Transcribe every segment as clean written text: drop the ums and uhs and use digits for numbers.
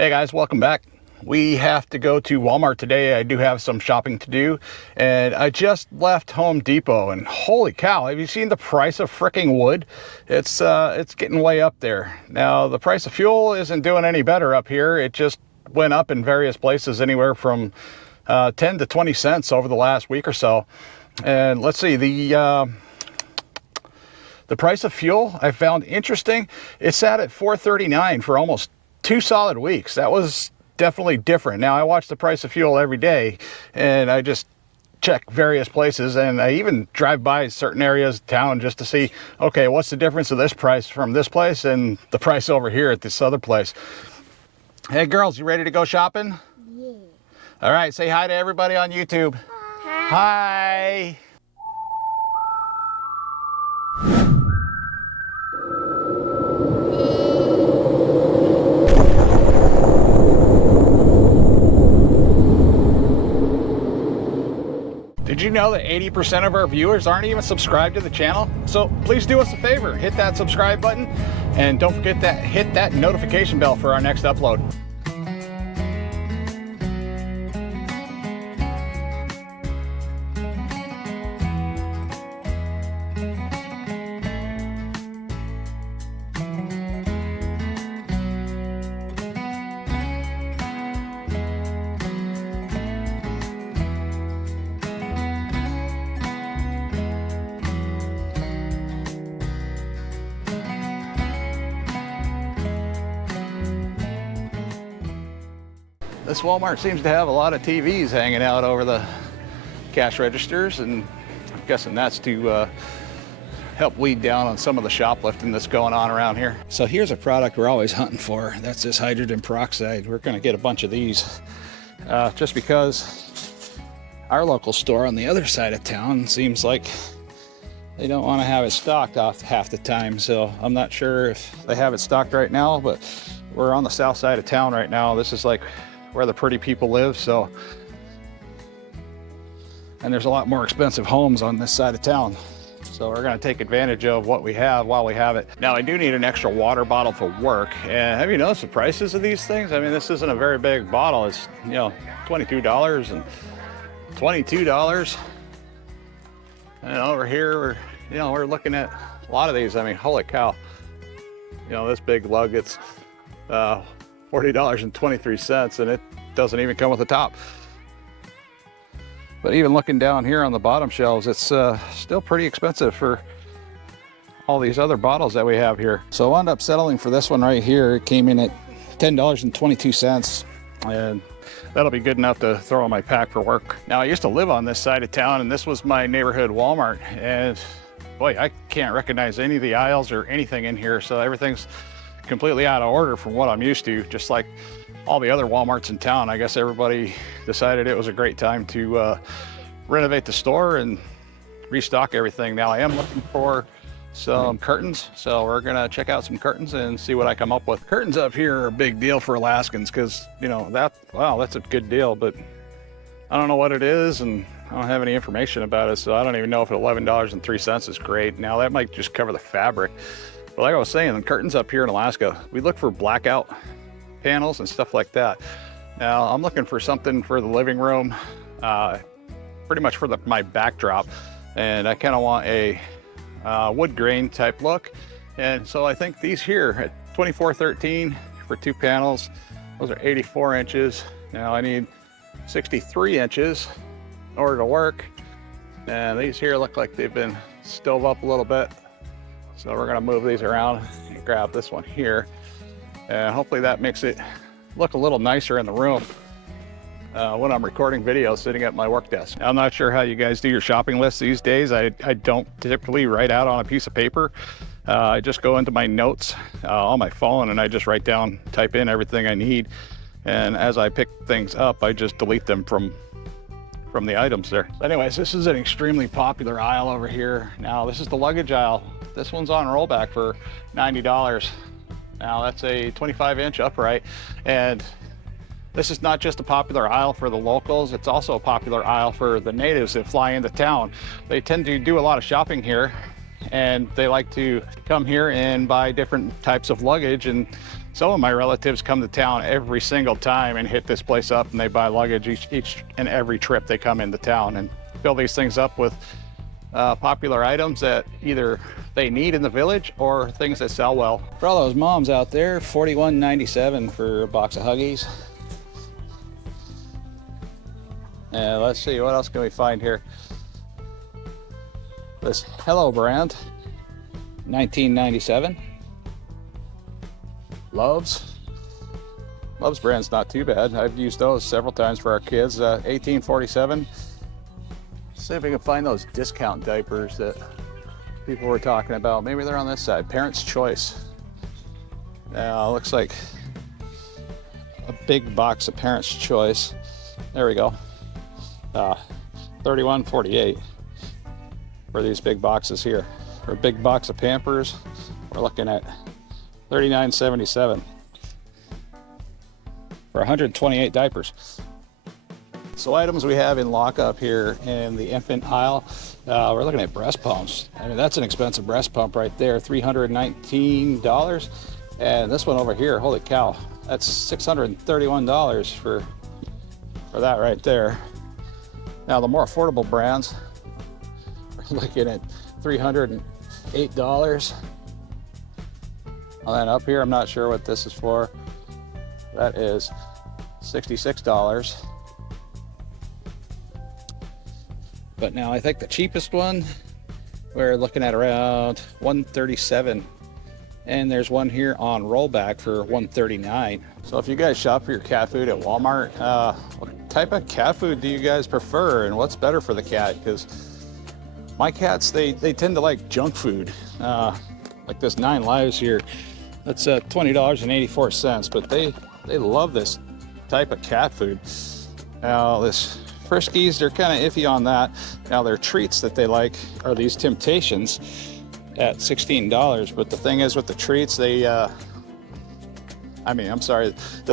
Hey guys, welcome back. We have to go to Walmart today. I do have some shopping to do, and I just left Home Depot, and holy cow, have you seen the price of fricking wood? It's getting way up there. Now, the price of fuel isn't doing any better up here. It just went up in various places, anywhere from 10 to 20 cents over the last week or so. And let's see, the price of fuel I found interesting. It sat at $4.39 for almost 2 solid weeks. That was definitely different. Now, I watch the price of fuel every day, and I just check various places, and I even drive by certain areas of town just to see, okay, what's the difference of this price from this place and the price over here at this other place. Hey girls, you ready to go shopping? Yeah. All right, say hi to everybody on YouTube. Hi. Hi. Did you know that 80% of our viewers aren't even subscribed to the channel? So please do us a favor, hit that subscribe button, and don't forget to hit that notification bell for our next upload. This Walmart seems to have a lot of TVs hanging out over the cash registers, and I'm guessing that's to help weed down on some of the shoplifting that's going on around here. So here's a product we're always hunting for. That's this hydrogen peroxide. We're going to get a bunch of these just because our local store on the other side of town seems like they don't want to have it stocked off half the time. So I'm not sure if they have it stocked right now, but we're on the south side of town right now. This is like where the pretty people live, so, and there's a lot more expensive homes on this side of town, so we're going to take advantage of what we have while we have it. Now, I do need an extra water bottle for work, and have you noticed the prices of these things? I mean, this isn't a very big bottle. It's, you know, $22 and $22, and over here we're looking at a lot of these. I mean, holy cow, you know, this big lug, it's $40.23, and it doesn't even come with a top. But even looking down here on the bottom shelves, it's still pretty expensive for all these other bottles that we have here. So I wound up settling for this one right here. It came in at $10.22, and that'll be good enough to throw in my pack for work. Now, I used to live on this side of town, and this was my neighborhood Walmart, and boy, I can't recognize any of the aisles or anything in here, so everything's completely out of order from what I'm used to. Just like all the other Walmarts in town, I guess everybody decided it was a great time to renovate the store and restock everything. Now, I am looking for some curtains, so we're gonna check out some curtains and see what I come up with. Curtains up here are a big deal for Alaskans because, you know, that's a good deal, but I don't know what it is, and I don't have any information about it, so I don't even know if $11.03 is great. Now, that might just cover the fabric. But like I was saying, the curtains up here in Alaska, we look for blackout panels and stuff like that. Now, I'm looking for something for the living room, pretty much for my backdrop, and I kind of want a wood grain type look. And so I think these here at $24.13 for 2 panels, those are 84 inches. Now I need 63 inches in order to work, and these here look like they've been stove up a little bit. So we're gonna move these around and grab this one here. And hopefully that makes it look a little nicer in the room when I'm recording videos sitting at my work desk. I'm not sure how you guys do your shopping lists these days. I don't typically write out on a piece of paper. I just go into my notes on my phone, and I just write down, type in everything I need. And as I pick things up, I just delete them from the items there. Anyways, this is an extremely popular aisle over here. Now, this is the luggage aisle. This one's on rollback for $90. Now, that's a 25-inch upright, and this is not just a popular aisle for the locals, it's also a popular aisle for the natives that fly into town. They tend to do a lot of shopping here, and they like to come here and buy different types of luggage, and Some of my relatives come to town every single time and hit this place up, and they buy luggage each and every trip they come into town and fill these things up with popular items that either they need in the village or things that sell well. For all those moms out there, $41.97 for a box of Huggies. And let's see, what else can we find here? This Hello brand, $19.97. Love's brand's not too bad. I've used those several times for our kids. $18.47. See if we can find those discount diapers that people were talking about. Maybe they're on this side. Parents' Choice. Now, looks like a big box of Parents' Choice. There we go. $31.48 for these big boxes here. For a big box of Pampers, we're looking at $39.77 for 128 diapers. So items we have in lockup here in the infant aisle, we're looking at breast pumps. I mean, that's an expensive breast pump right there, $319. And this one over here, holy cow, that's $631 for that right there. Now the more affordable brands, we're looking at $308. And then up here, I'm not sure what this is for. That is $66. But now I think the cheapest one, we're looking at around $137. And there's one here on rollback for $139. So if you guys shop for your cat food at Walmart, what type of cat food do you guys prefer, and what's better for the cat? Because my cats, they tend to like junk food. Like this 9 Lives here, that's $20.84, but they love this type of cat food. Now this Friskies, they're kind of iffy on that. Now their treats that they like are these Temptations at $16, but the thing is with the treats, the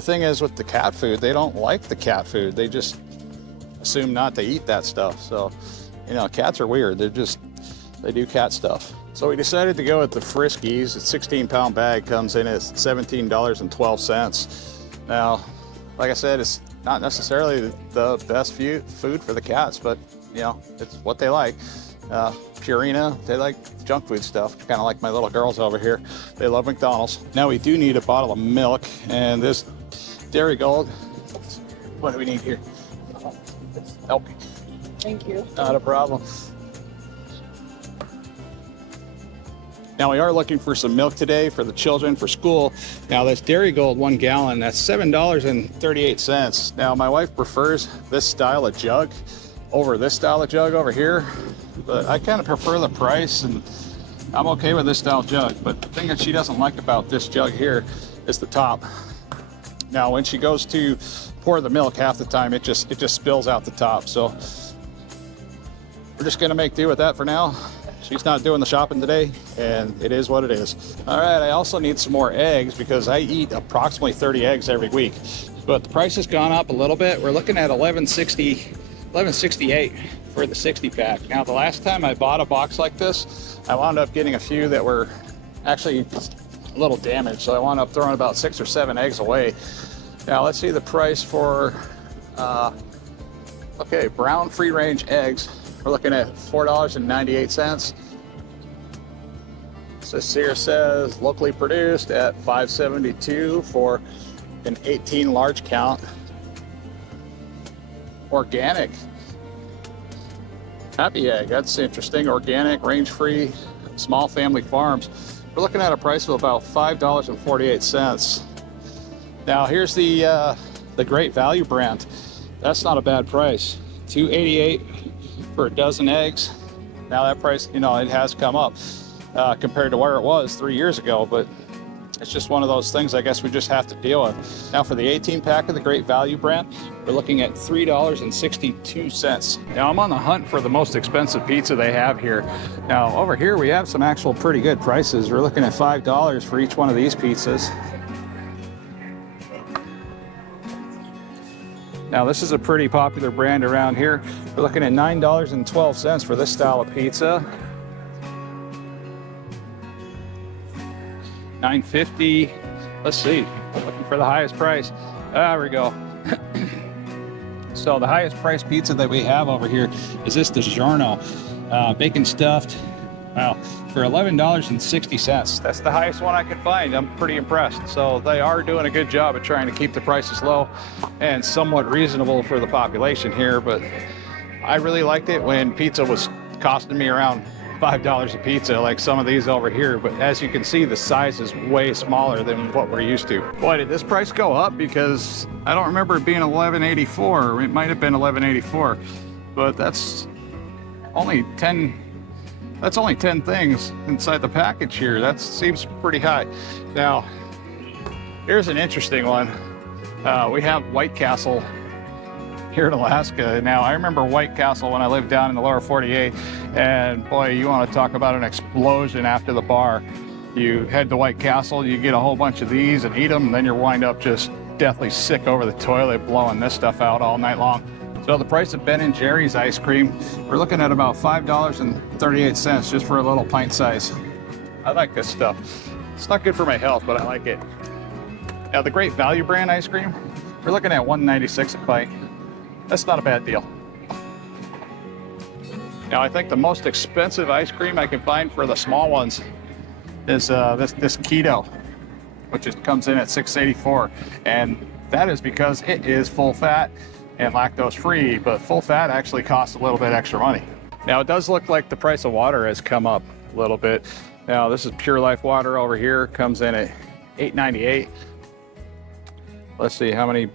thing is with the cat food, they don't like the cat food. They just assume not to eat that stuff. So, you know, cats are weird. They do cat stuff. So we decided to go with the Friskies. A 16-pound bag comes in at $17.12. Now, like I said, it's not necessarily the best food for the cats, but you know, it's what they like. Purina, they like junk food stuff, kind of like my little girls over here. They love McDonald's. Now we do need a bottle of milk, and this Dairy Gold, what do we need here? Help. Thank you. Not a problem. Now we are looking for some milk today for the children for school. Now this Dairy Gold 1 gallon, that's $7.38. Now my wife prefers this style of jug over this style of jug over here, but I kind of prefer the price, and I'm okay with this style jug. But the thing that she doesn't like about this jug here is the top. Now when she goes to pour the milk, half the time it just spills out the top. So we're just gonna make do with that for now. She's not doing the shopping today, and it is what it is. All right, I also need some more eggs because I eat approximately 30 eggs every week, but the price has gone up a little bit. We're looking at $11.68 for the 60 pack. Now, the last time I bought a box like this, I wound up getting a few that were actually a little damaged, so I wound up throwing about 6 or 7 eggs away. Now, let's see the price for, brown free-range eggs. We're looking at $4.98. This here says locally produced at $5.72 for an 18 large count. Organic. Happy egg, that's interesting. Organic, range-free, small family farms. We're looking at a price of about $5.48. Now here's the Great Value brand. That's not a bad price. $2.88 for a dozen eggs. Now that price, you know, it has come up compared to where it was 3 years ago, but it's just one of those things I guess we just have to deal with. Now for the 18 pack of the Great Value brand, we're looking at $3.62. Now I'm on the hunt for the most expensive pizza they have here. Now over here we have some actual pretty good prices. We're looking at $5 for each one of these pizzas. Now this is a pretty popular brand around here. We're looking at $9.12 for this style of pizza. $9.50. Let's see, looking for the highest price. There we go. So the highest price pizza that we have over here is this DiGiorno, bacon stuffed. Wow, for $11.60. That's the highest one I could find. I'm pretty impressed. So they are doing a good job of trying to keep the prices low and somewhat reasonable for the population here. But I really liked it when pizza was costing me around $5 a pizza, like some of these over here. But as you can see, the size is way smaller than what we're used to. Boy, did this price go up, because I don't remember it being $11.84. It might have been $11.84, but that's only 10 things inside the package here. That seems pretty high. Now, here's an interesting one. We have White Castle here in Alaska. Now, I remember White Castle when I lived down in the lower 48, and boy, you want to talk about an explosion after the bar. You head to White Castle, you get a whole bunch of these and eat them, and then you wind up just deathly sick over the toilet blowing this stuff out all night long. So the price of Ben & Jerry's ice cream, we're looking at about $5.38 just for a little pint size. I like this stuff. It's not good for my health, but I like it. Now the Great Value brand ice cream, we're looking at $1.96 a pint. That's not a bad deal. Now I think the most expensive ice cream I can find for the small ones is this keto, which comes in at $6.84, and that is because it is full fat and lactose free, but full fat actually costs a little bit extra money. Now it does look like the price of water has come up a little bit. Now this is Pure Life water over here, comes in at $8.98. Let's see, how many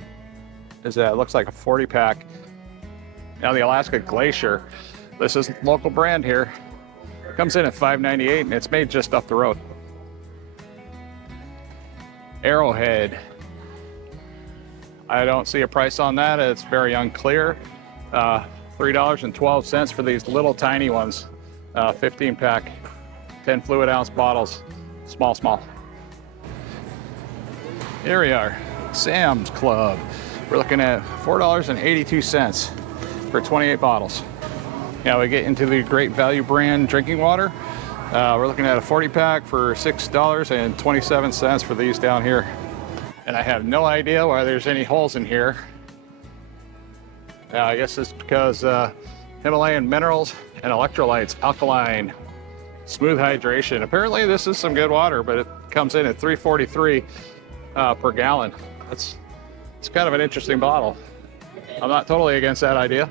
is that? It looks like a 40 pack. Now the Alaska Glacier, this is local brand here, comes in at $5.98, and it's made just up the road. Arrowhead, I don't see a price on that. It's very unclear. $3.12 for these little tiny ones. 15 pack, 10 fluid ounce bottles, small. Here we are, Sam's Club. We're looking at $4.82 for 28 bottles. Now we get into the Great Value brand drinking water. We're looking at a 40 pack for $6.27 for these down here. And I have no idea why there's any holes in here. Now I guess it's because Himalayan minerals and electrolytes, alkaline, smooth hydration. Apparently this is some good water, but it comes in at $3.43 per gallon. It's kind of an interesting bottle. I'm not totally against that idea.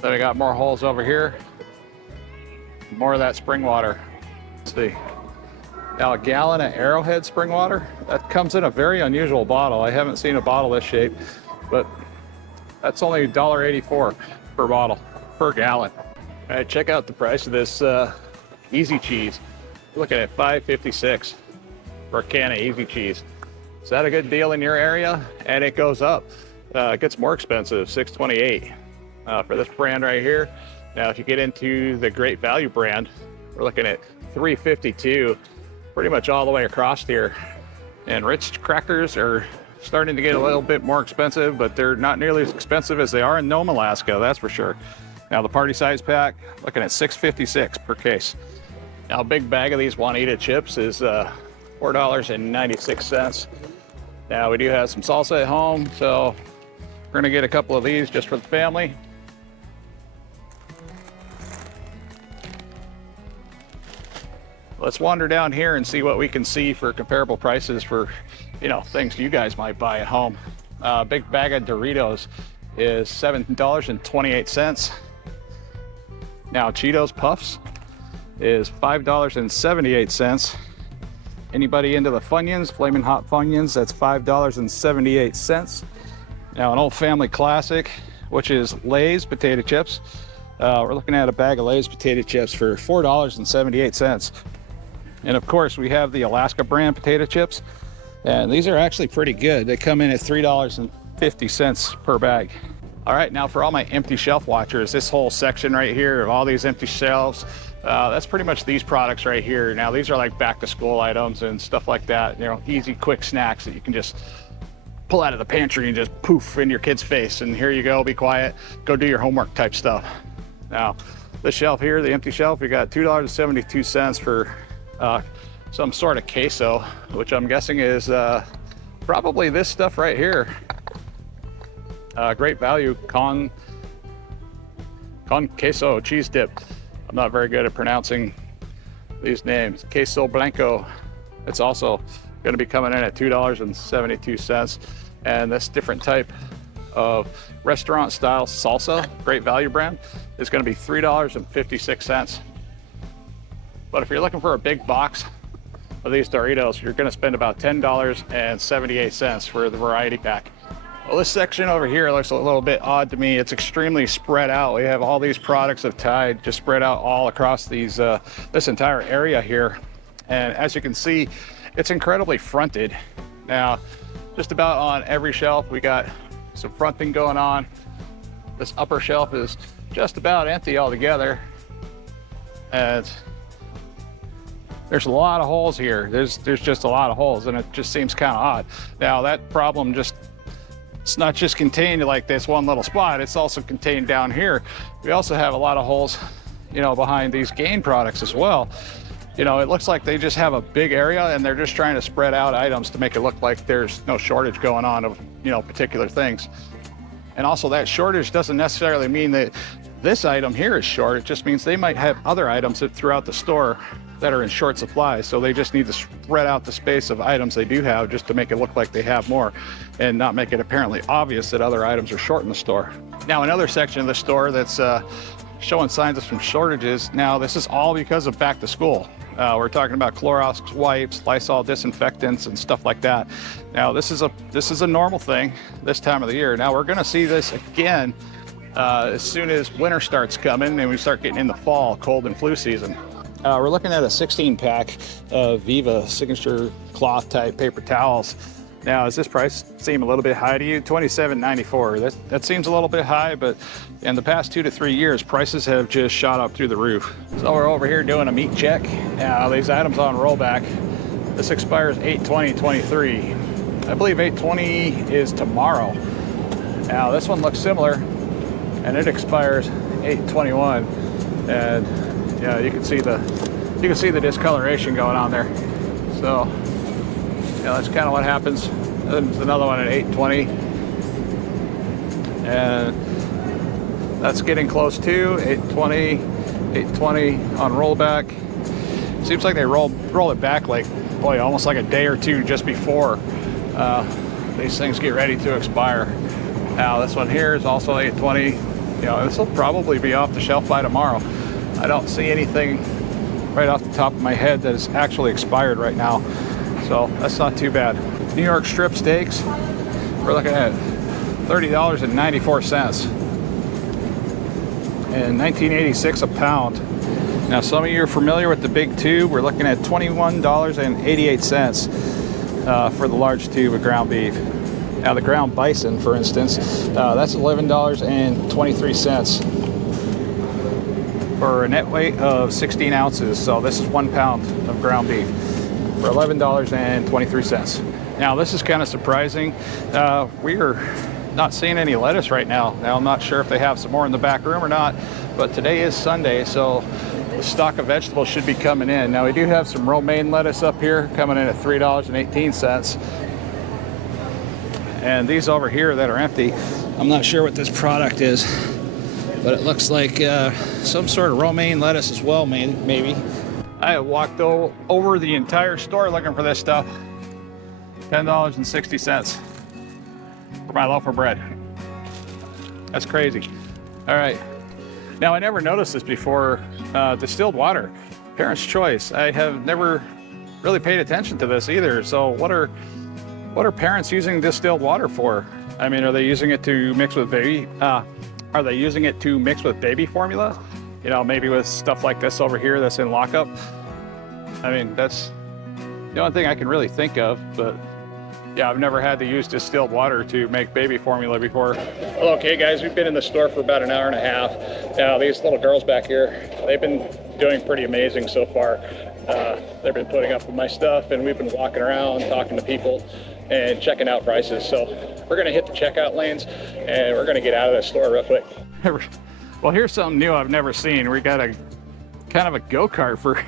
Then we got more holes over here. More of that spring water. Let's see. Now a gallon of Arrowhead spring water, that comes in a very unusual bottle. I haven't seen a bottle this shape, but that's only $1.84 per bottle, per gallon. All right, check out the price of this Easy Cheese. We're looking at $5.56 for a can of Easy Cheese. Is that a good deal in your area? And it goes up. It gets more expensive, $6.28 for this brand right here. Now, if you get into the Great Value brand, we're looking at $3.52, pretty much all the way across here. And Ritz crackers are starting to get a little bit more expensive, but they're not nearly as expensive as they are in Nome, Alaska, that's for sure. Now the party size pack, looking at $6.56 per case. Now a big bag of these Juanita chips is $4.96. Now we do have some salsa at home, so we're gonna get a couple of these just for the family. Let's wander down here and see what we can see for comparable prices for, you know, things you guys might buy at home. Big bag of Doritos is $7.28. Now Cheetos Puffs is $5.78. Anybody into the Funyuns, Flamin' Hot Funyuns, that's $5.78. Now an old family classic, which is Lay's potato chips. We're looking at a bag of Lay's potato chips for $4.78. And of course we have the Alaska brand potato chips, and these are actually pretty good. They come in at $3.50 per bag. All right, now for all my empty shelf watchers, this whole section right here of all these empty shelves, that's pretty much these products right here. Now these are like back to school items and stuff like that, you know, easy quick snacks that you can just pull out of the pantry and just poof in your kid's face, and here you go, be quiet, go do your homework type stuff. Now this shelf here, the empty shelf, we got $2.72 for some sort of queso, which I'm guessing is probably this stuff right here. Great value con queso cheese dip. I'm not very good at pronouncing these names. Queso blanco. It's also going to be coming in at $2.72. And this different type of restaurant style salsa, great value brand, is going to be $3.56. But if you're looking for a big box of these Doritos, you're going to spend about $10.78 for the variety pack. Well, this section over here looks a little bit odd to me. It's extremely spread out. We have all these products of Tide just spread out all across these this entire area here. And as you can see, it's incredibly fronted. Now, just about on every shelf, we got some fronting going on. This upper shelf is just about empty altogether. And there's a lot of holes here. There's just a lot of holes, and it just seems kind of odd. Now, that problem it's not just contained to like this one little spot, it's also contained down here. We also have a lot of holes, you know, behind these Gain products as well. You know, it looks like they just have a big area and they're just trying to spread out items to make it look like there's no shortage going on of, you know, particular things. And also that shortage doesn't necessarily mean that this item here is short. It just means they might have other items throughout the store that are in short supply. So they just need to spread out the space of items they do have just to make it look like they have more and not make it apparently obvious that other items are short in the store. Now, another section of the store that's showing signs of some shortages. Now, this is all because of back to school. We're talking about Clorox wipes, Lysol disinfectants, and stuff like that. Now, this is a normal thing this time of the year. Now, we're going to see this again as soon as winter starts coming and we start getting in the fall, cold and flu season. We're looking at a 16-pack of Viva signature cloth type paper towels. Now, does this price seem a little bit high to you? $27.94. That seems a little bit high, but in the past 2 to 3 years, prices have just shot up through the roof. So we're over here doing a meat check. Now, these items on rollback. This expires 8/20/23. I believe 8/20 is tomorrow. Now, this one looks similar, and it expires 8/21. And yeah, you can see the discoloration going on there. So yeah, that's kind of what happens. There's another one at 8/20, and that's getting close to 8/20 on rollback. Seems like they roll it back like, boy, almost like a day or two just before these things get ready to expire. Now, this one here is also 8/20. You know, this will probably be off the shelf by tomorrow. I don't see anything right off the top of my head that is actually expired right now, so that's not too bad. New York strip steaks, we're looking at $30.94 and $19.86 a pound. Now, some of you are familiar with the big tube. We're looking at $21.88 for the large tube of ground beef. Now, the ground bison, for instance, that's $11.23 for a net weight of 16 ounces. So this is 1 pound of ground beef for $11.23. Now, this is kind of surprising. We are not seeing any lettuce right now. Now, I'm not sure if they have some more in the back room or not, but today is Sunday, so the stock of vegetables should be coming in. Now, we do have some romaine lettuce up here coming in at $3.18. And these over here that are empty, I'm not sure what this product is, but it looks like some sort of romaine lettuce as well, maybe. I have walked over the entire store looking for this stuff. $10.60 for my loaf of bread. That's crazy. All right. Now, I never noticed this before. Distilled water, Parents' Choice. I have never really paid attention to this either. So what are parents using distilled water for? I mean, are they using it to mix with baby? Are they using it to mix with baby formula? You know, maybe with stuff like this over here that's in lockup. I mean, that's the only thing I can really think of, but yeah, I've never had to use distilled water to make baby formula before. Well, okay, guys, we've been in the store for about an hour and a half. Now, these little girls back here, they've been doing pretty amazing so far. They've been putting up with my stuff, and we've been walking around, talking to people, and checking out prices. So we're gonna hit the checkout lanes, and we're gonna get out of this store real quick. Well, here's something new I've never seen. We got a kind of a go-kart for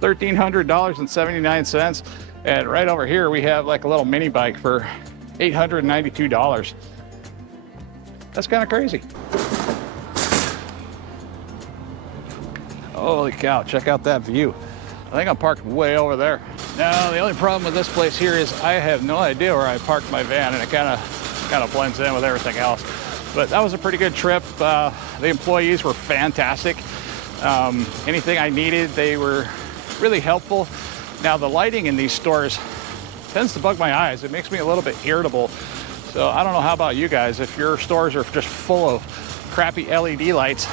$1,300.79. And right over here, we have like a little mini bike for $892. That's kind of crazy. Holy cow, check out that view. I think I'm parked way over there. Now, the only problem with this place here is I have no idea where I parked my van, and it kind of blends in with everything else. But that was a pretty good trip. The employees were fantastic. Anything I needed, they were really helpful. Now, the lighting in these stores tends to bug my eyes. It makes me a little bit irritable. So I don't know how about you guys, if your stores are just full of crappy LED lights,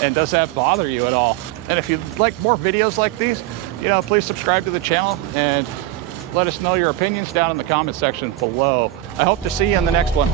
and does that bother you at all? And if you'd like more videos like these, please subscribe to the channel and let us know your opinions down in the comment section below. I hope to see you in the next one.